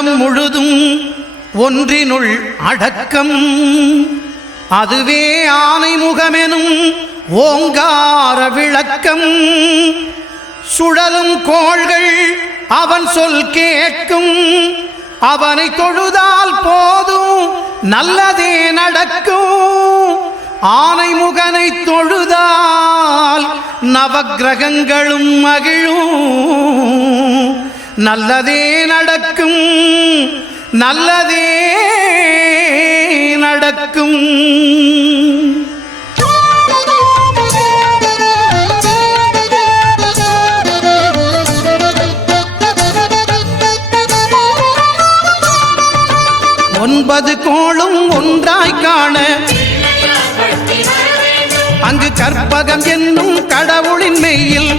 அண்டம் முழுதும் ஒன்றினுள் அடக்கம். அதுவே ஆனைமுகமெனும் ஓங்கார விளக்கம். சுழலும் கோள்கள் அவன் சொல் கேட்கும். அவனை தொழுதால் போதும் நல்லதே நடக்கும். ஆனைமுகனை தொழுதால் நவக்கிரகங்களும் மகிழும். நல்லதே நடக்கும், நல்லதே நடக்கும். ஒன்பது கோளும் ஒன்றாய் காண அங்கு கற்பகம் என்னும் கடவுளின் மெய்யில்.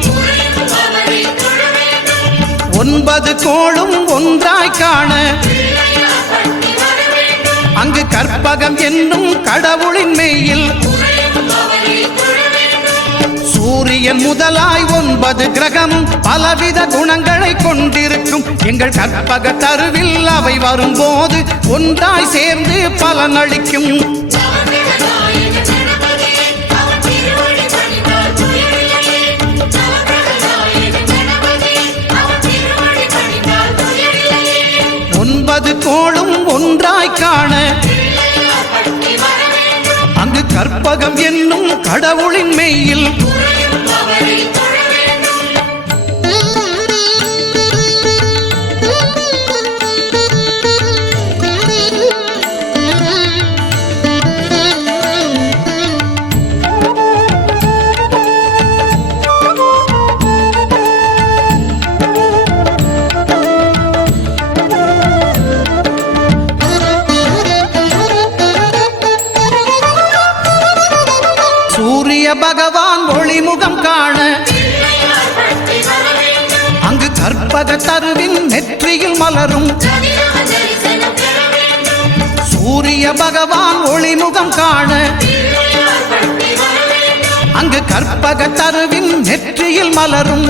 ஒன்பது கோளும் ஒன்றாய் காண அங்கு கற்பகம் என்னும் கடவுளின் மெய்யில். சூரியன் முதலாய் 9 கிரகமும் பலவித குணங்களை கொண்டிருக்கும். எங்கள் கற்பக தருவில் அவை வரும்போது ஒன்றாய் சேர்ந்து பலனளிக்கும். ஒன்பது கோளும் ஒன்றாய் காண அங்கு கற்பகம் என்னும் கடவுளின் மெய்யில். பகவான் ஒளிமுகம் காண அங்கு கற்பக தருவின் நெற்றியில் மலரும். சூரிய பகவான் ஒளிமுகம் காண அங்கு கற்பக தருவின் நெற்றியில் மலரும்.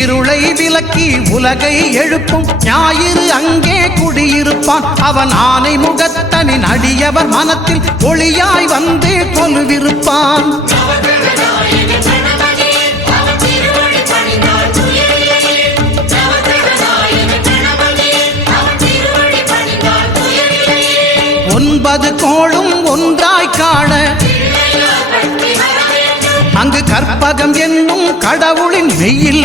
இருளை விலக்கி உலகை எழுப்பும் ஞாயிறு அங்கே குடியிருப்பான். அவன் ஆனை முகத்தனின் அடியவர் மனத்தில் ஒளியாய் வந்து கொலுவிருப்பான். ஒன்பது கோளும் ஒன்றாய் காண அங்கு கற்பகம் என்னும் கடவுளின் மெய்யில்.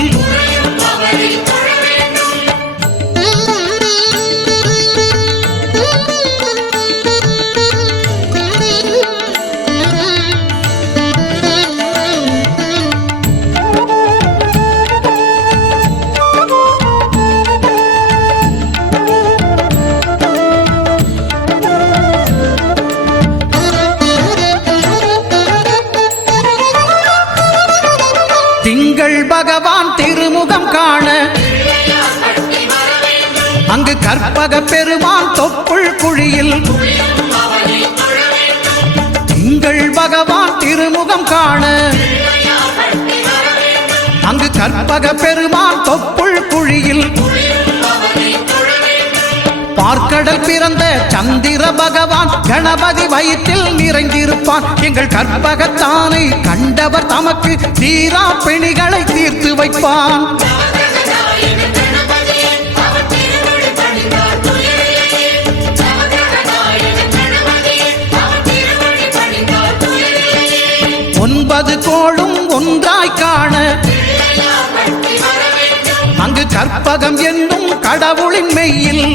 திங்கள் பகவான் திருமுகம் காண அங்கு கற்பக பெருமான் தொப்புள் குழியில். திங்கள் பகவான் திருமுகம் காண அங்கு கற்பக பெருமான் தொப்புள் குழியில். பார்க்கடல் பிறந்த சந்திர பகவான் கணபதி வயிற்றில் நிறைந்திருப்பான். எங்கள் கற்பகத்தானை கண்டவர் தமக்கு தீரா பிணிகளை தீர்த்து வைப்பான். ஒன்பது கோளும் ஒன்றாய் காண அங்கு கற்பகம் என்னும் கடவுளின் மெய்யில்.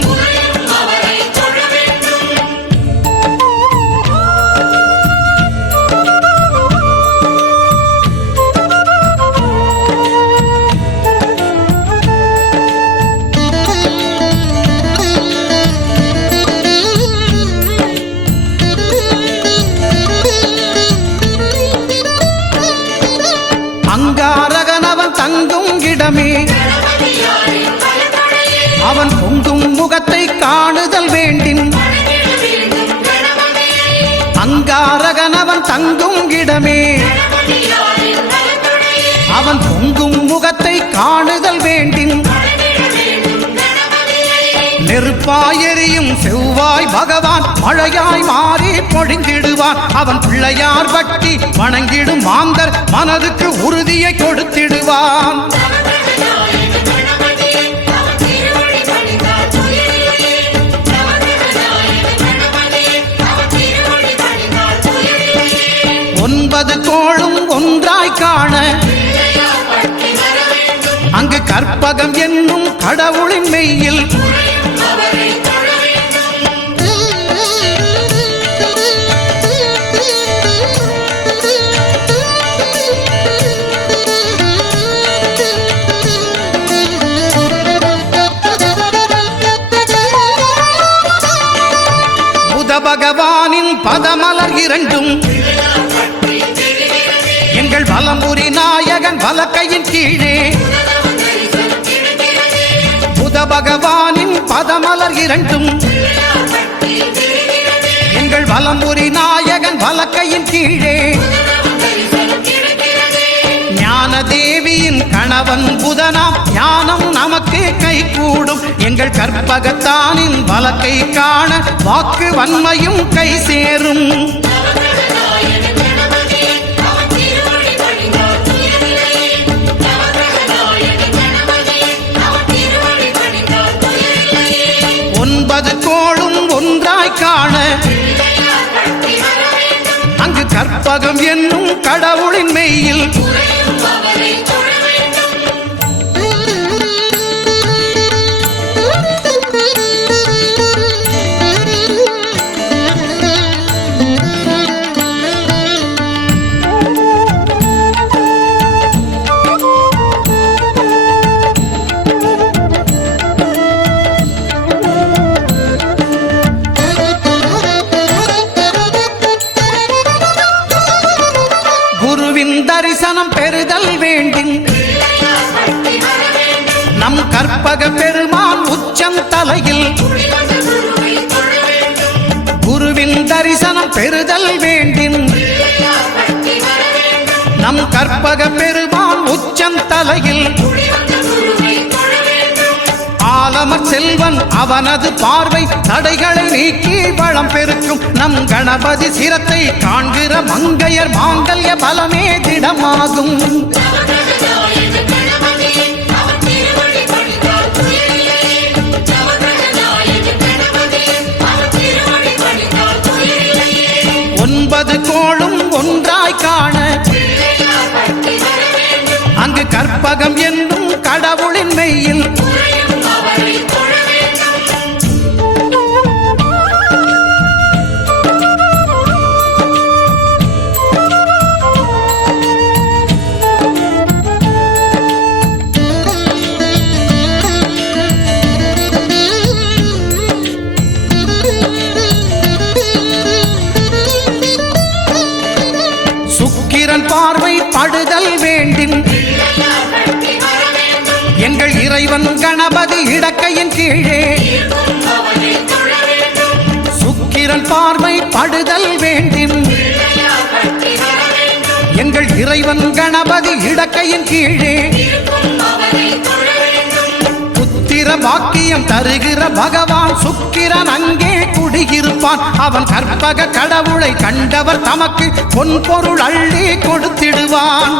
அங்காரகனவன் தங்கும் இடமே அவன் பொங்கும் முகத்தை காணுதல் வேண்டின். அங்காரகனவன் தங்கும் இடமே அவன் பொங்கும் முகத்தை காணுதல் வேண்டின். நெருப்பாயெரியும் செவ்வாய் பகவான் மழையாய் மாறி பொழிந்திடுவான். அவன் பிள்ளையார் பக்தி வணங்கிடும் மாந்தர் மனதுக்கு உறுதியை கொடுத்திடுவான். ஒன்பது கோளும் ஒன்றாய் காண அங்கு கற்பகம் என்னும் கடவுளின் மெய்யில் புத பகவானின் பதமலர் இரண்டும் எங்கள் வலம்புரி நாயகன் வலக்கையின் கீழே புத பகவானின் பதமலர் இரண்டும் எங்கள் வலம்புரி நாயகன் வலக்கையின் கீழே ஞான தேவியின் கணவன் புதனாம் ஞானம் நமக்கு கை கூடும். எங்கள் கற்பகத்தானின் வலக்கை காண வாக்கு வன்மையும் கை சேரும். ஒன்பது கோளும் ஒன்றாய் காண அங்கு கற்பகம் என்னும் கடவுளின் மெய்யில் தரிசனம் பெறுதல் வேண்டும். நம் கற்பக பெருமான் உச்சம் தலையில் குருவின் தரிசனம் பெறுதல் வேண்டும். நம் கற்பக பெருமான் உச்சம் தலையில் ஆலமர் செல்வன் அவனது பார்வை தடைகளை நீக்கி வளம் பெருக்கும். நம் கணபதி சிரத்தை காண்கிற மங்கையர் மாங்கல்ய பலமே திடமாகும். ஒன்பது கோளும் ஒன்றாய் காண அங்கு கற்பகம் என்னும் கடவுளின் மெய்யில் சுக்கிரன் பார்வை படுதல் வேண்டும். எங்கள் இறைவன் கணபதி இடக்கையின் கீழே சுக்கிரன் பார்வை படுதல் வேண்டும். எங்கள் இறைவன் கணபதி இடக்கையின் கீழே புத்திர பாக்கியம் தருகிற பகவான் சுக்கிரன் அங்கே குடியிருப்பான். அவன் கற்பக கடவுளை கண்டவர் தமக்கு பொன்பொருள் அள்ளி கொடுத்திடுவான்.